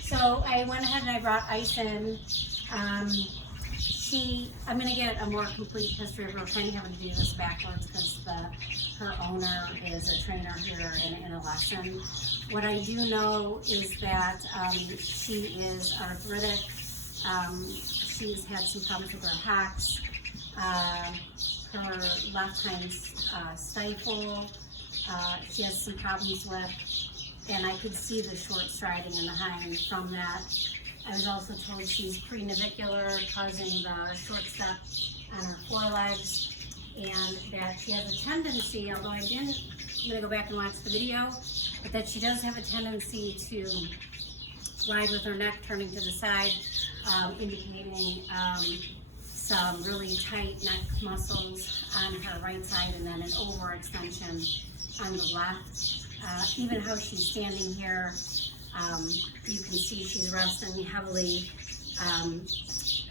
So I went ahead and I brought Ice in. I'm going to get a more complete history of her. We're kind of having to do this backwards because her owner is a trainer here in a lesson. What I do know is that she is arthritic. She's had some problems with her hocks, her left hind stifle. She has some problems with, and I could see the short striding in the hind from that. I was also told she's pre-navicular, causing the short step on her forelegs, and that she has a tendency, although I'm going to go back and watch the video, but that she does have a tendency to ride with her neck turning to the side, indicating some really tight neck muscles on her right side and then an overextension on the left. Even how she's standing here, you can see she's resting heavily,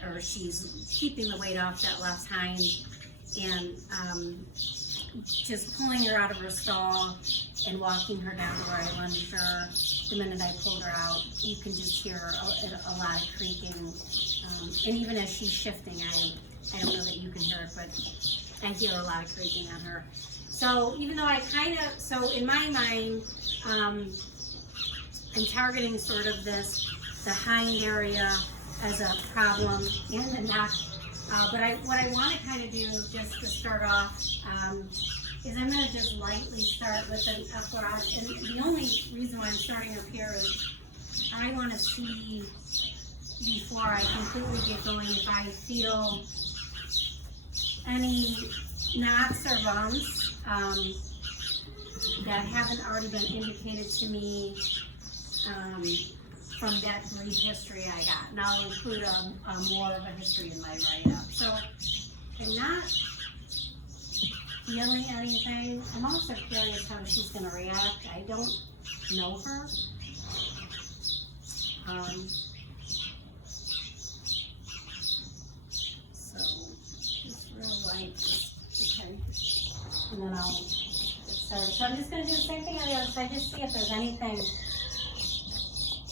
or she's keeping the weight off that left hind, and just pulling her out of her stall and walking her down to where I lunged her. The minute I pulled her out, you can just hear a lot of creaking, and even as she's shifting, I don't know that you can hear it, but I hear a lot of creaking on her. So even though so in my mind, I'm targeting sort of the hind area as a problem in the neck. But what I want to kind of do just to start off is I'm going to just lightly start with an effleurage. And the only reason why I'm starting up here is I want to see before I completely get going if I feel any knots or bumps that haven't already been indicated to me from that brief history I got. And I'll include more of a history in my write-up. So I'm not feeling anything. I'm also curious how she's going to react. I don't know her. So just real light. Okay. And then I'll get started. So I'm just going to do the same thing on the other side. Just see if there's anything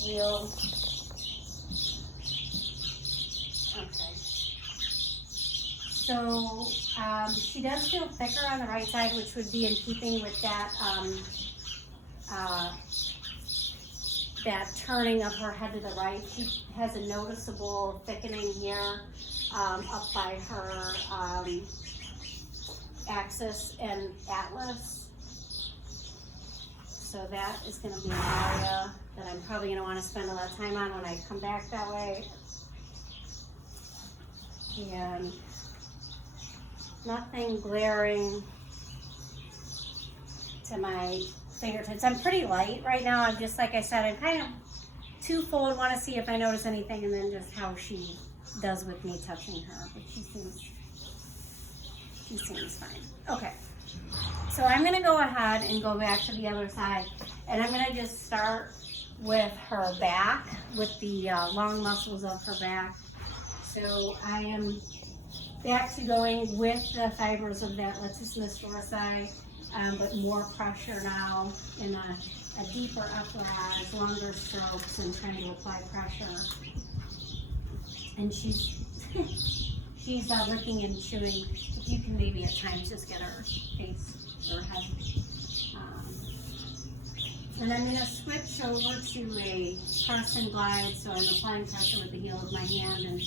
real. Okay. So she does feel thicker on the right side, which would be in keeping with that that turning of her head to the right. She has a noticeable thickening here up by her axis and atlas. So that is going to be an area that I'm probably going to want to spend a lot of time on when I come back that way. And nothing glaring to my fingertips. I'm pretty light right now. I'm just, like I said, I'm kind of twofold. Want to see if I notice anything, and then just how she does with me touching her. But she seems fine. Okay. So I'm going to go ahead and go back to the other side, and I'm going to just start with her back, with the long muscles of her back. So I am back to going with the fibers of that latissimus dorsi, but more pressure now in a deeper effleurage, longer strokes, and trying to apply pressure. And she's licking and chewing. If you can maybe at times just get her face or head. And I'm going to switch over to a press and glide, so I'm applying pressure with the heel of my hand and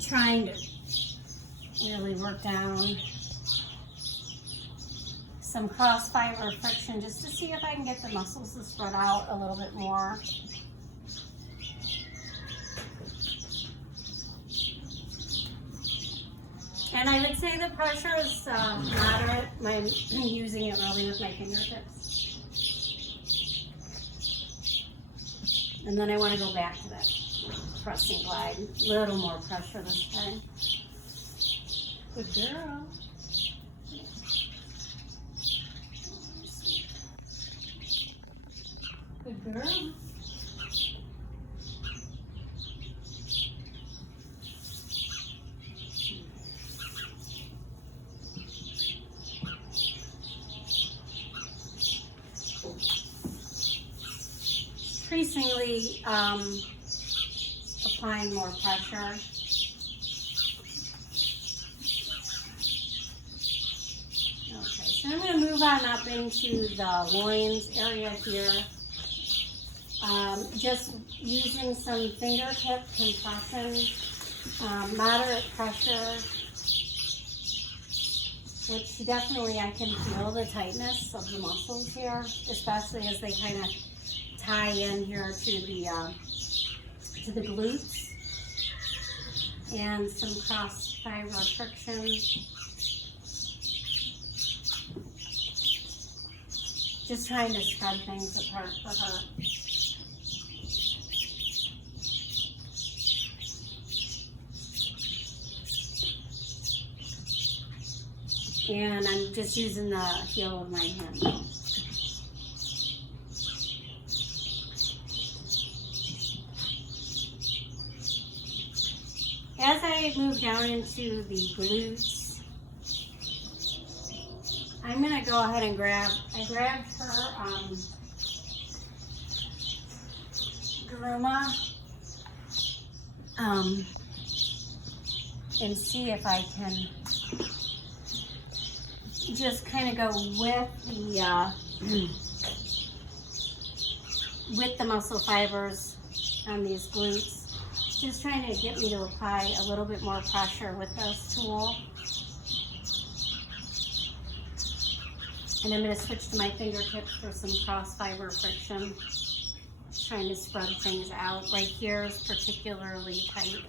trying to really work down some cross fiber friction just to see if I can get the muscles to spread out a little bit more. And I would say the pressure is moderate. I'm using it really with my fingertips. And then I want to go back to that press and glide. A little more pressure this time. Good girl. Good girl. increasingly applying more pressure. Okay, so I'm going to move on up into the loins area here. Just using some fingertip compression, moderate pressure, which definitely I can feel the tightness of the muscles here, especially as they kind of tie in here to the glutes, and some cross fiber friction. Just trying to spread things apart for her. And I'm just using the heel of my hand now. As I move down into the glutes, I'm going to go ahead and I grabbed her Gruma, and see if I can just kind of go with the muscle fibers on these glutes. Just trying to get me to apply a little bit more pressure with this tool. And I'm going to switch to my fingertips for some cross fiber friction. Just trying to spread things out. Right here is particularly tight.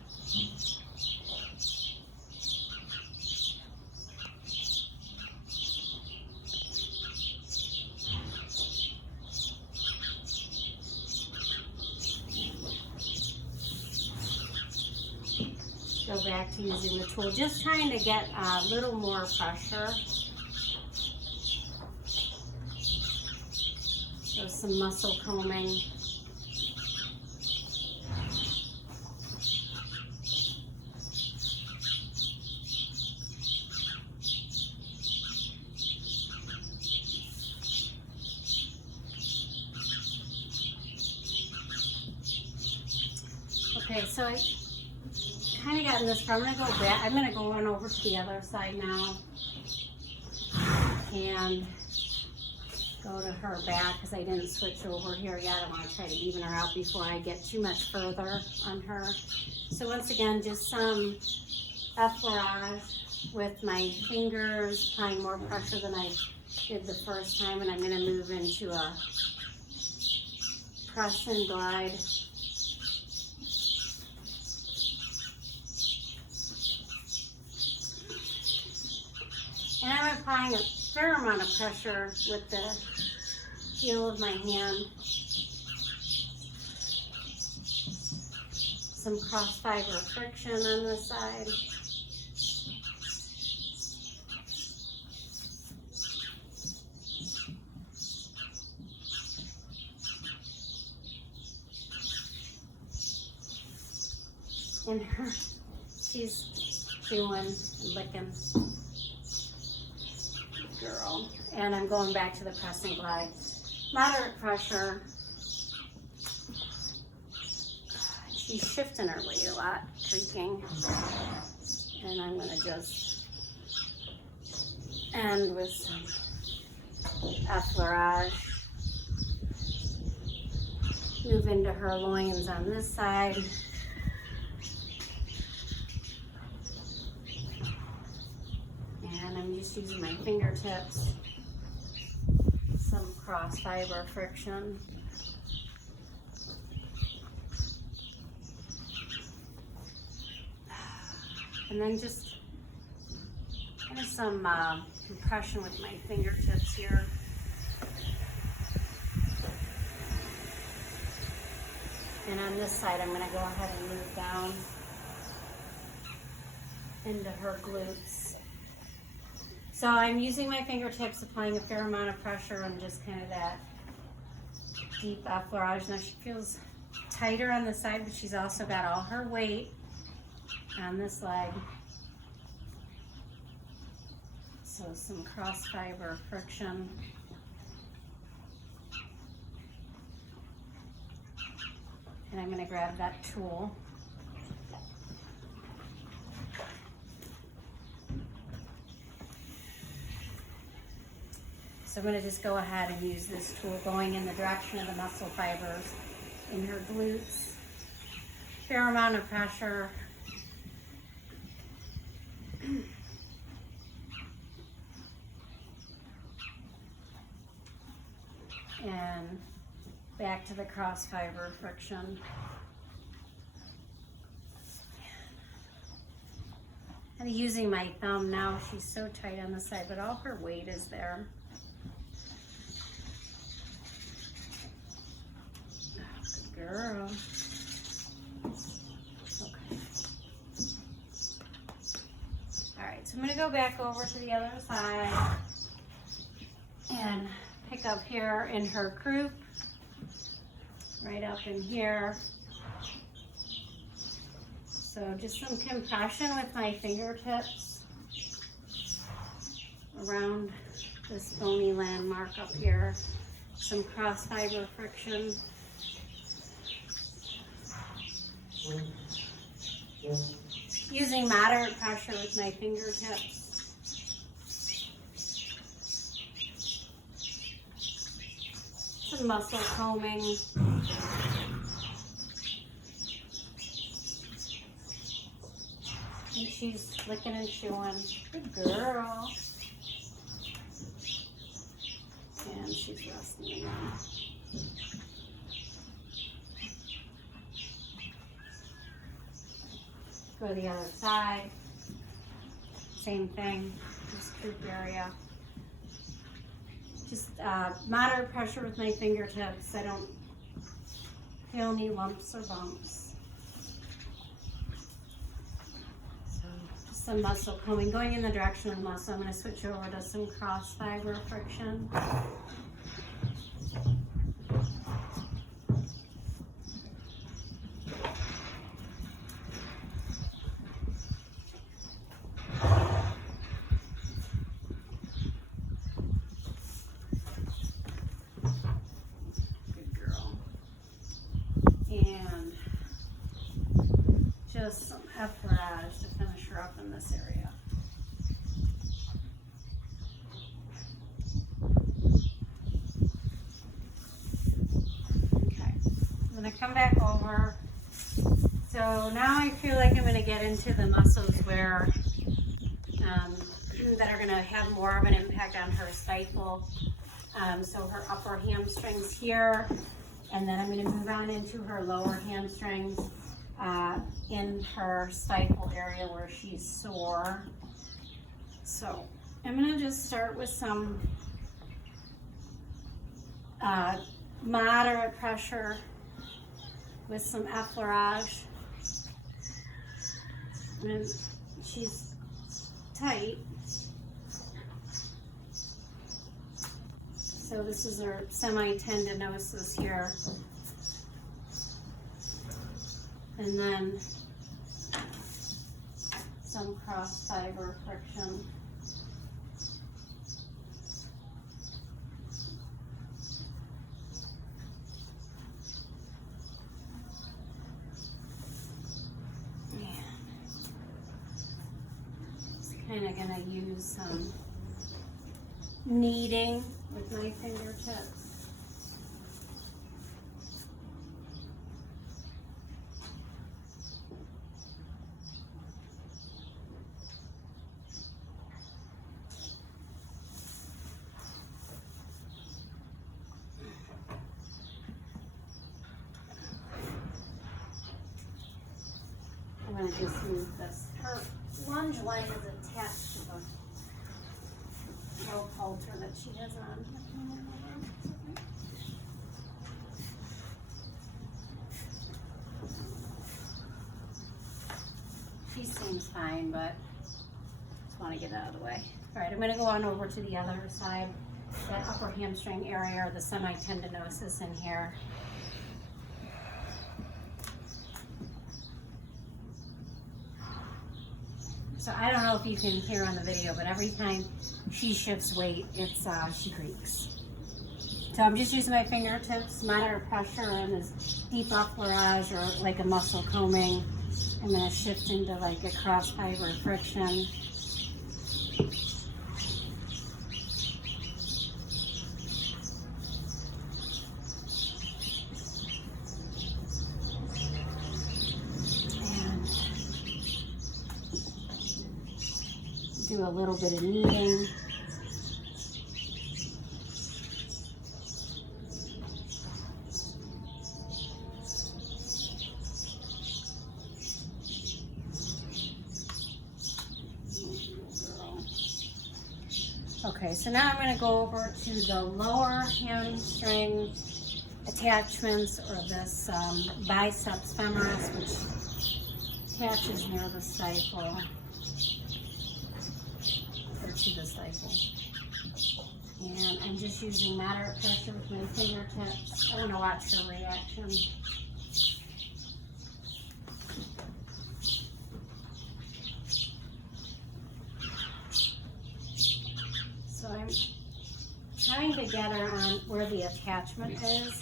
Go back to using the tool, just trying to get a little more pressure. So some muscle combing. Okay, so I kind of gotten this far. I'm going to go back. I'm going to go on over to the other side now and go to her back because I didn't switch over here yet. I want to try to even her out before I get too much further on her. So once again, just some effleurage with my fingers, applying more pressure than I did the first time, and I'm going to move into a press and glide. And I'm applying a fair amount of pressure with the heel of my hand. Some cross fiber friction on this side. And she's chewing and licking. Girl. And I'm going back to the press and glide. Moderate pressure. She's shifting her weight a lot, creaking. And I'm going to just end with some effleurage. Move into her loins on this side. And I'm just using my fingertips, some cross fiber friction. And then just kind of some compression with my fingertips here. And on this side, I'm going to go ahead and move down into her glutes. So I'm using my fingertips, applying a fair amount of pressure and just kind of that deep effleurage. Now she feels tighter on the side, but she's also got all her weight on this leg. So some cross fiber friction. and I'm gonna grab that tool. So I'm gonna just go ahead and use this tool going in the direction of the muscle fibers in her glutes. Fair amount of pressure. And back to the cross fiber friction. I'm using my thumb now. She's so tight on the side, but all her weight is there. Good girl. Okay. All right, so I'm gonna go back over to the other side and pick up here in her croup, right up in here. So just some compression with my fingertips around this bony landmark up here. Some cross fiber friction. Using moderate pressure with my fingertips. Some muscle combing. And she's licking and chewing. Good girl. And she's resting again. Go to the other side. Same thing. This croup area. Just moderate pressure with my fingertips. I don't feel any lumps or bumps. So just some muscle combing. Going in the direction of the muscle, I'm going to switch over to some cross fiber friction. Just some effleurage to finish her up in this area. Okay, I'm going to come back over. So now I feel like I'm going to get into the muscles where that are going to have more of an impact on her stifle. So her upper hamstrings here, and then I'm going to move on into her lower hamstrings. In her stifle area where she's sore. So I'm going to just start with some moderate pressure with some effleurage. And she's tight. So this is her semitendinosus here. And then some cross fiber friction. Just kind of going to use some kneading with my fingertips. I'm going to just move this. Her lunge leg is attached to the rope halter that she has on. She seems fine, but just want to get out of the way. All right, I'm going to go on over to the other side, that upper hamstring area, or the semitendinosus in here. So I don't know if you can hear on the video, but every time she shifts weight, it's she creaks. So I'm just using my fingertips, moderate pressure, and this deep effleurage or like a muscle combing. I'm going to shift into like a cross fiber friction. Do a little bit of kneading. Okay, so now I'm going to go over to the lower hamstring attachments, or this biceps femoris, which attaches near the stifle, or to the stifle. And I'm just using moderate pressure with my fingertips. I want to watch her reaction. So I'm trying to get her on where the attachment is.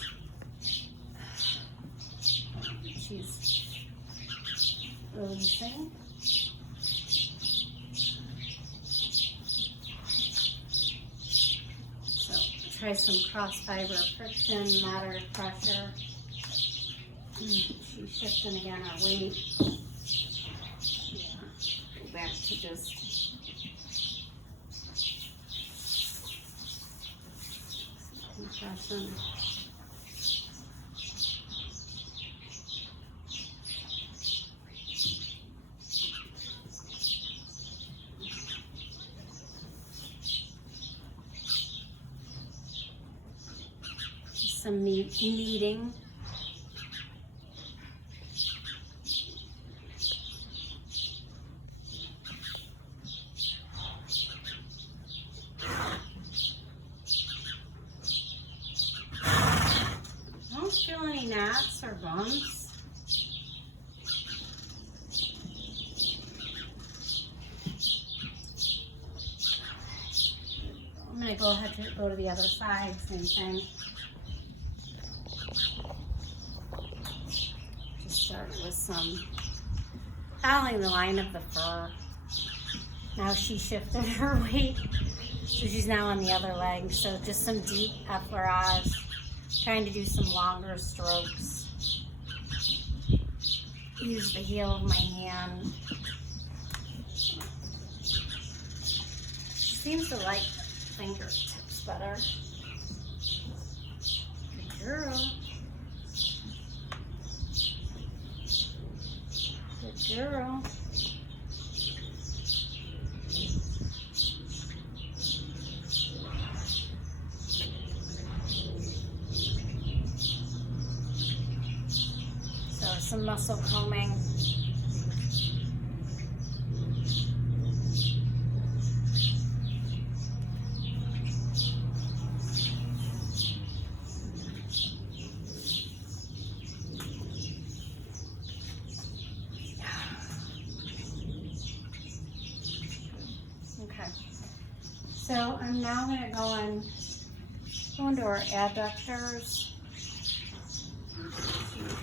She's releasing. So try some cross fiber friction, moderate pressure. She's shifting again her weight. Yeah. Go back to just compression. Some kneading. I don't feel any knots or bumps. I'm going to go ahead and go to the other side, same thing. Just start with some, following the line of the fur. Now she shifted her weight, so she's now on the other leg. So just some deep effleurage, trying to do some longer strokes. Use the heel of my hand. She seems to like fingertips better. Good girl. Good girl. So some muscle combing. So I'm now going to go into our adductors.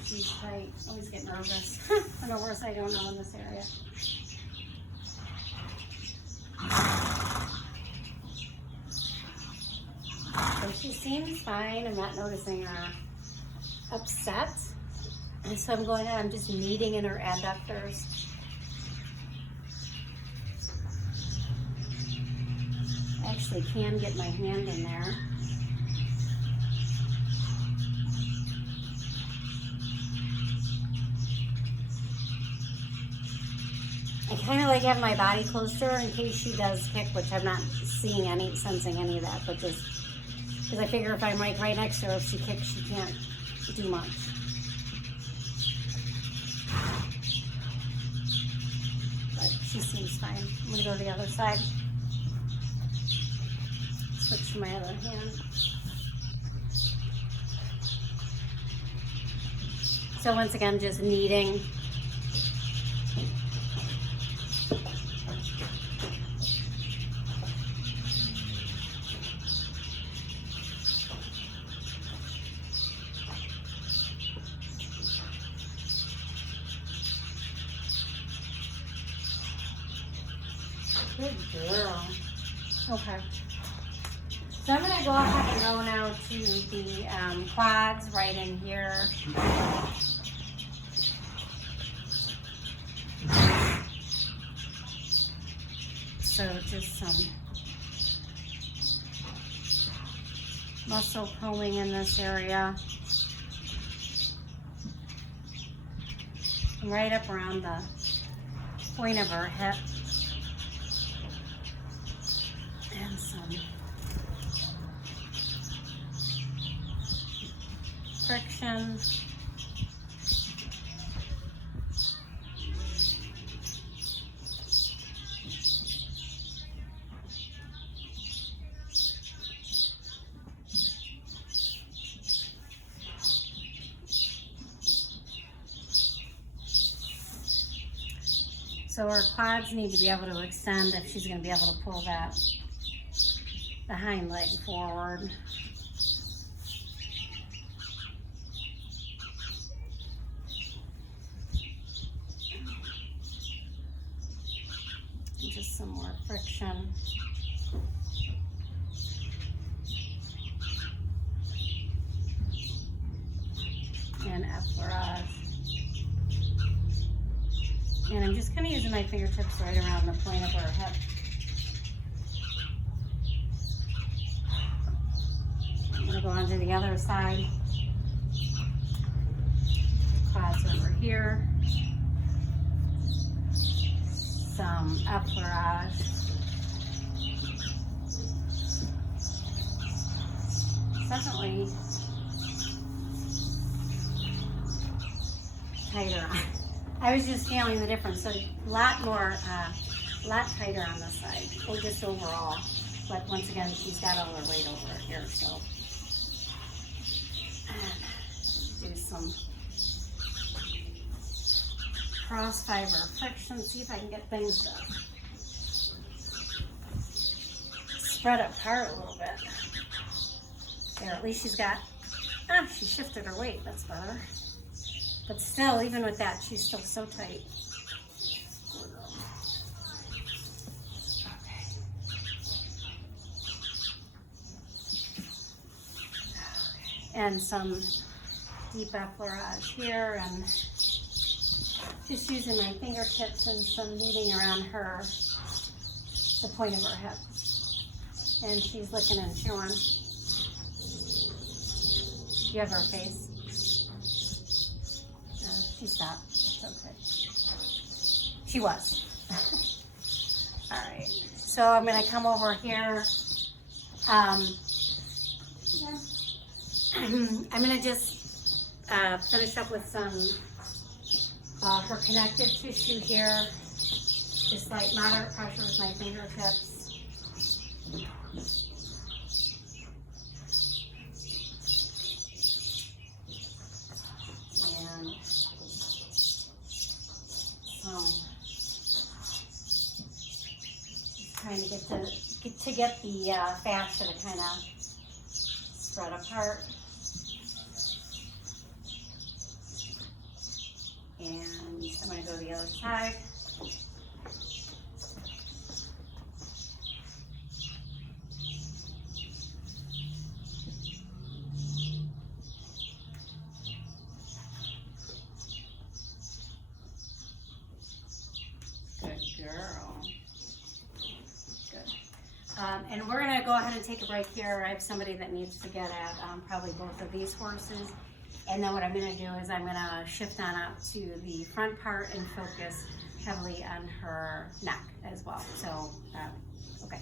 She's tight. I always get nervous. I know worse I don't know in this area. So she seems fine. I'm not noticing her upset. And so I'm just kneading in her adductors. I actually can get my hand in there. I kind of like having my body close to her in case she does kick, which I'm not sensing any of that, but just because I figure if I'm right next to her, if she kicks, she can't do much. But she seems fine. I'm going to go to the other side. Switch to my other hand. So once again, just kneading. Good girl. Okay. So I'm gonna go ahead and go now to the quads right in here. So just some muscle pulling in this area. And right up around the point of her hip. And some friction. So her quads need to be able to extend if she's going to be able to pull the hind leg forward. And just some more friction. And effleurage. And I'm just kind of using my fingertips right around the point of her hip. I'm going to go on to the other side. Quads over here. Some effleurage. Definitely tighter on. I was just feeling the difference. So a lot tighter on this side, or just overall. But once again, she's got all her weight over here, so. And do some cross fiber friction. See if I can get things to spread apart a little bit. There, at least she's got, she shifted her weight, that's better. But still, even with that, she's still so tight. Okay. And some deep effleurage here, and just using my fingertips and some kneading around the point of her hip. And she's licking and chewing. You have her face. She stopped. It's okay. She was. All right. So I'm going to come over here. I'm going to just finish up with some her connective tissue here. Just like moderate pressure with my fingertips. Trying to get the fascia to kind of spread apart. And I'm going to go to the other side. Good girl. And we're going to go ahead and take a break here. I have somebody that needs to get at probably both of these horses. And then what I'm going to do is I'm going to shift on up to the front part and focus heavily on her neck as well. So, okay.